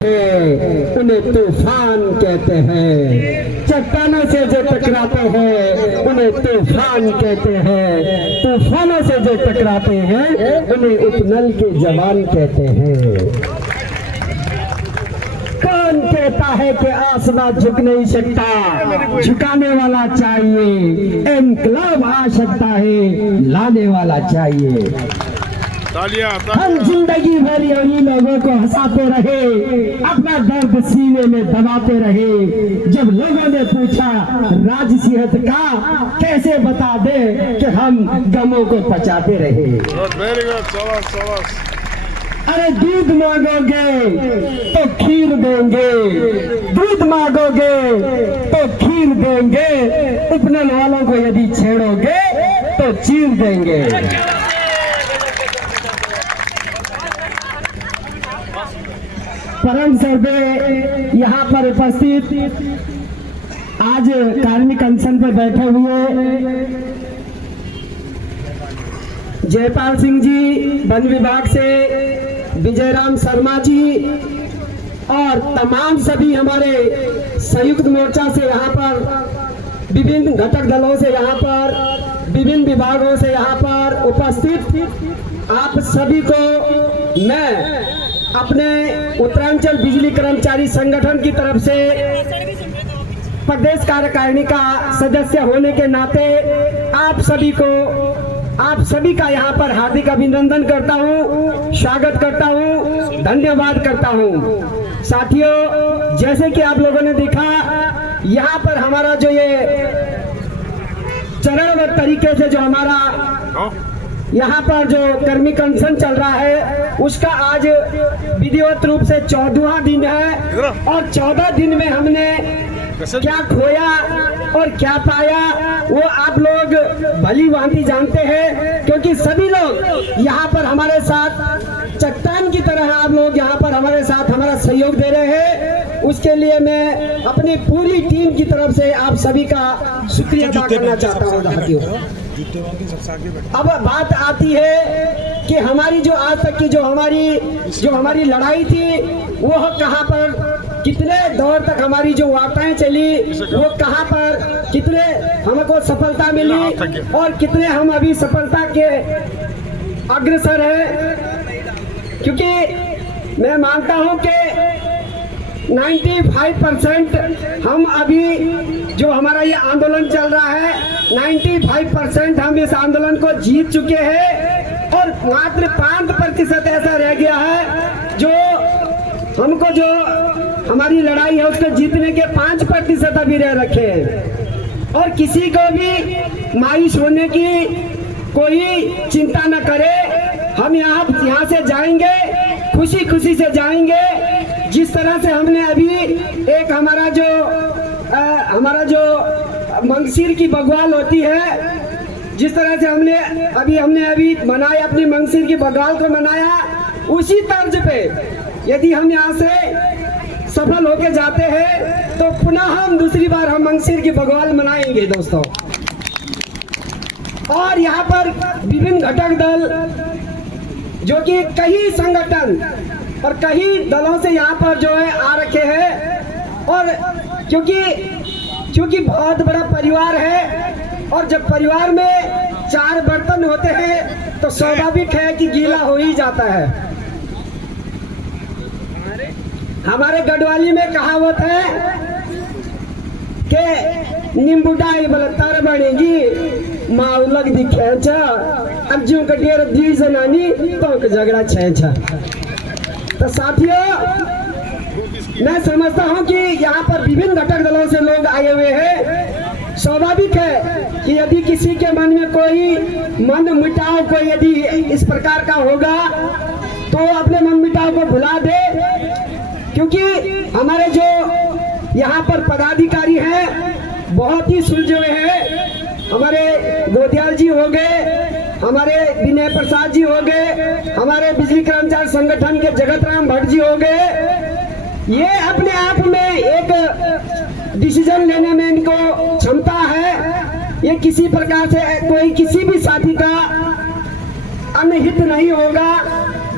उन्हें तूफान कहते हैं। चट्टानों से जो टकराते हैं उन्हें तूफान कहते हैं। तूफानों से जो टकराते हैं उन्हें उपनल के जवान कहते हैं। कौन कहता है कि आसमां झुक नहीं सकता, झुकाने वाला चाहिए। इनकलाब आ सकता है, लाने वाला चाहिए। हम जिंदगी भर यही लोगों को हंसाते रहे, अपना दर्द सीने में दबाते रहे। जब लोगों ने पूछा राज सेहत का, कैसे बता दे कि हम गमों को पचाते रहे। अरे दूध मांगोगे तो खीर देंगे, दूध मांगोगे तो खीर देंगे। उपनल वालों को यदि छेड़ोगे तो चीर देंगे। परम सर्वे यहाँ पर उपस्थित आज कार्मिक अनशन पर बैठे हुए जयपाल सिंह जी वन विभाग से, विजयराम शर्मा जी और तमाम सभी हमारे संयुक्त मोर्चा से यहाँ पर, विभिन्न घटक दलों से यहाँ पर, विभिन्न विभागों से यहाँ पर उपस्थित आप सभी को मैं अपने उत्तरांचल बिजली कर्मचारी संगठन की तरफ से प्रदेश कार्यकारिणी का सदस्य होने के नाते आप सभी का यहाँ पर हार्दिक अभिनंदन करता हूँ, स्वागत करता हूँ, धन्यवाद करता हूँ। साथियों, जैसे कि आप लोगों ने देखा, यहाँ पर हमारा जो ये चरणबद्ध तरीके से जो हमारा यहाँ पर जो कर्मिक अनशन चल रहा है, उसका आज विधिवत रूप से 14वां दिन है। और 14 दिन में हमने क्या खोया और क्या पाया वो आप लोग भली भांति जानते हैं, क्योंकि सभी लोग यहाँ पर हमारे साथ चट्टान की तरह आप लोग यहाँ पर हमारे साथ हमारा सहयोग दे रहे हैं। उसके लिए मैं अपनी पूरी टीम की तरफ से आप सभी का शुक्रिया अदा करना चाहता हूँ साथियों। अब बात आती है कि हमारी जो आज तक की जो हमारी लड़ाई थी, वो कहाँ पर, कितने दौर तक हमारी जो वार्ताएं चली, वो कहाँ पर कितने हमको सफलता मिली और कितने हम अभी सफलता के अग्रसर हैं। क्योंकि मैं मानता हूं कि 95% हम अभी जो हमारा ये आंदोलन चल रहा है, 95% हम इस आंदोलन को जीत चुके हैं और मात्र 5% ऐसा रह गया है जो हमको, जो हमारी लड़ाई है उसको जीतने के 5% अभी रह रखे हैं। और किसी को भी मायूस होने की कोई चिंता न करे। हम यहाँ से जाएंगे, खुशी खुशी से जाएंगे। जिस तरह से हमने अभी एक हमारा जो मंगसिर की बग्वाल होती है, जिस तरह से हमने अभी मनाया, अपनी मंगसिर की बग्वाल को मनाया, उसी तर्ज पे यदि हम यहाँ से सफल होके जाते हैं तो पुनः हम दूसरी बार हम मंगसिर की बग्वाल मनाएंगे दोस्तों। और यहाँ पर विभिन्न घटक दल जो कि कई संगठन और कई दलों से यहाँ पर जो है आ रखे हैं। और क्योंकि बहुत बड़ा परिवार है और जब परिवार में 4 बर्तन होते हैं तो स्वाभाविक है कि गीला हो ही जाता है। हमारे गढ़वाली में कहावत है कि नींबू डाई बलतर बनेगी माँ लग दिखे, अब जो कटियर दी जनानी तो झगड़ा छेछा। तो साथियों, मैं समझता हूं कि यहाँ पर विभिन्न घटक दलों से लोग आए हुए हैं। स्वाभाविक है कि यदि किसी के मन में कोई मन मिटाव कोई यदि इस प्रकार का होगा तो अपने मन मिटाव को भुला दे। क्योंकि हमारे जो यहाँ पर पदाधिकारी हैं बहुत ही सुलझे हुए हैं। हमारे गोदियाल जी हो गए, हमारे विनय प्रसाद जी हो गए, हमारे बिजली कर्मचारी संगठन के जगत राम भट्ट जी हो गए। ये अपने आप में एक डिसीजन लेने में इनको क्षमता है। ये किसी प्रकार से कोई किसी भी साथी का अनहित नहीं होगा।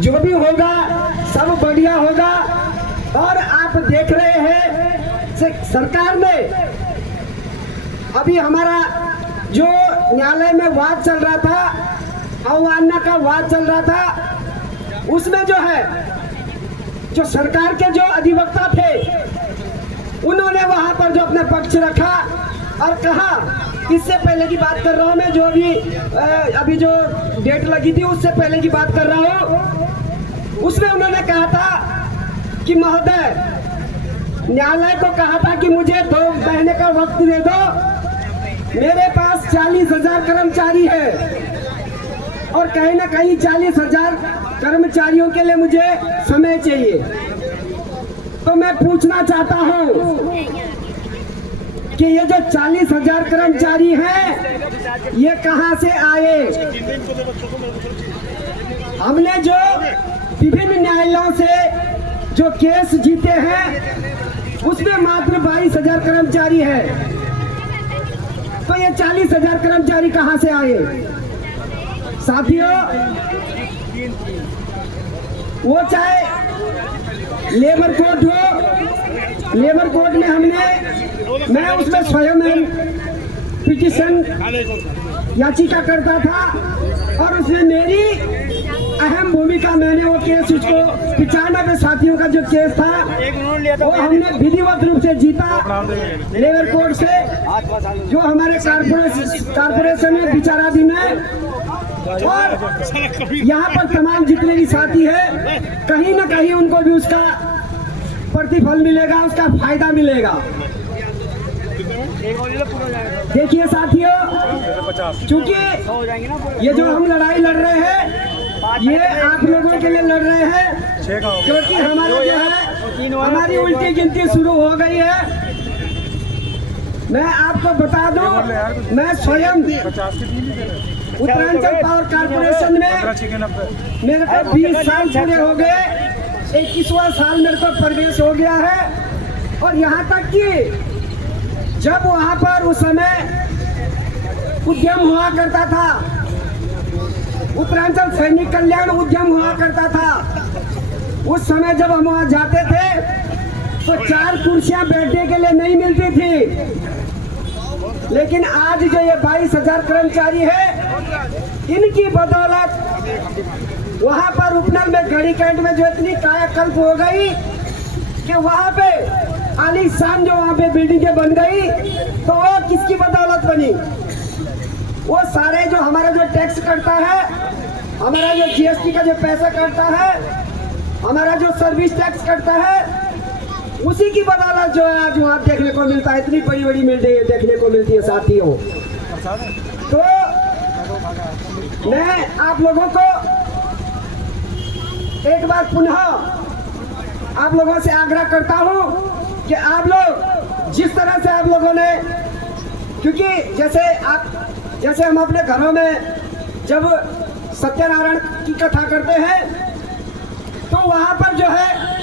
जो भी होगा सब बढ़िया होगा। और आप देख रहे हैं सरकार ने अभी हमारा जो न्यायालय में वाद चल रहा था, अवमानना का वाद चल रहा था, उसमें जो है जो सरकार के जो अधिवक्ता थे उन्होंने वहां पर जो अपना पक्ष रखा और कहा, इससे पहले की बात कर रहा हूं मैं, जो अभी जो डेट लगी थी उससे पहले की बात कर रहा हूं, उसमें उन्होंने कहा था कि महोदय, न्यायालय को कहा था कि मुझे 2 महीने का वक्त दे दो, मेरे पास 40,000 कर्मचारी है और कहीं ना कहीं 40,000 कर्मचारियों के लिए मुझे समय चाहिए। तो मैं पूछना चाहता हूं कि ये जो 40,000 कर्मचारी हैं ये कहां से आए? हमने जो विभिन्न न्यायालयों से जो केस जीते हैं उसमें मात्र 22,000 कर्मचारी है, तो ये 40,000 कर्मचारी कहां से आए? साथियों, वो चाहे लेबर कोर्ट हो, लेबर कोर्ट में मैं उसमें स्वयं पिटीशन याचिका करता था और उसमें मेरी अहम भूमिका, मैंने वो केस उसको 95 साथियों का जो केस था वो हमने विधिवत रूप से जीता लेबर कोर्ट से, जो हमारे कारपोरेशन में विचाराधीन है। और यहाँ पर तमाम जितने भी साथी है कहीं ना कहीं उनको भी उसका प्रतिफल मिलेगा, उसका फायदा मिलेगा। देखिए साथियों, चूंकि ये जो हम लड़ाई लड़ रहे हैं ये आप लोगों के लिए लड़ रहे हैं, क्योंकि हमारे जो है हमारी उल्टी गिनती शुरू हो गई है। मैं आपको बता दूं, मैं स्वयं उत्तरांचल पावर कारपोरेशन में मेरे को 20 साल पूरे हो गए, 21वां साल मेरे को प्रवेश हो गया है। और यहाँ तक कि जब वहाँ पर उस समय उद्यम हुआ करता था, उत्तरांचल सैनिक कल्याण उद्यम हुआ करता था, उस समय जब हम वहाँ जाते थे तो 4 कुर्सियाँ बैठने के लिए नहीं मिलती थी। लेकिन आज जो ये 22,000 कर्मचारी है, इनकी बदौलत वहाँ पर उपनल में गढ़ी कैंट में जो इतनी कायाकल्प हो गई कि वहाँ पे आलीशान जो वहाँ पे बिल्डिंगें बन गई, तो वो किसकी बदौलत बनी? वो सारे जो हमारा जो टैक्स कटता है, हमारा जो जीएसटी का जो पैसा कटता है, हमारा जो सर्विस टैक्स कटता है, उसी की बदौलत जो है आज वहाँ देखने को मिलता है, इतनी बड़ी बड़ी बिल्डिंग देखने को मिलती है साथियों। तो मैं आप लोगों को एक बार पुनः आप लोगों से आग्रह करता हूँ कि आप लोग जिस तरह से आप लोगों ने, क्योंकि जैसे हम अपने घरों में जब सत्यनारायण की कथा करते हैं तो वहाँ पर जो है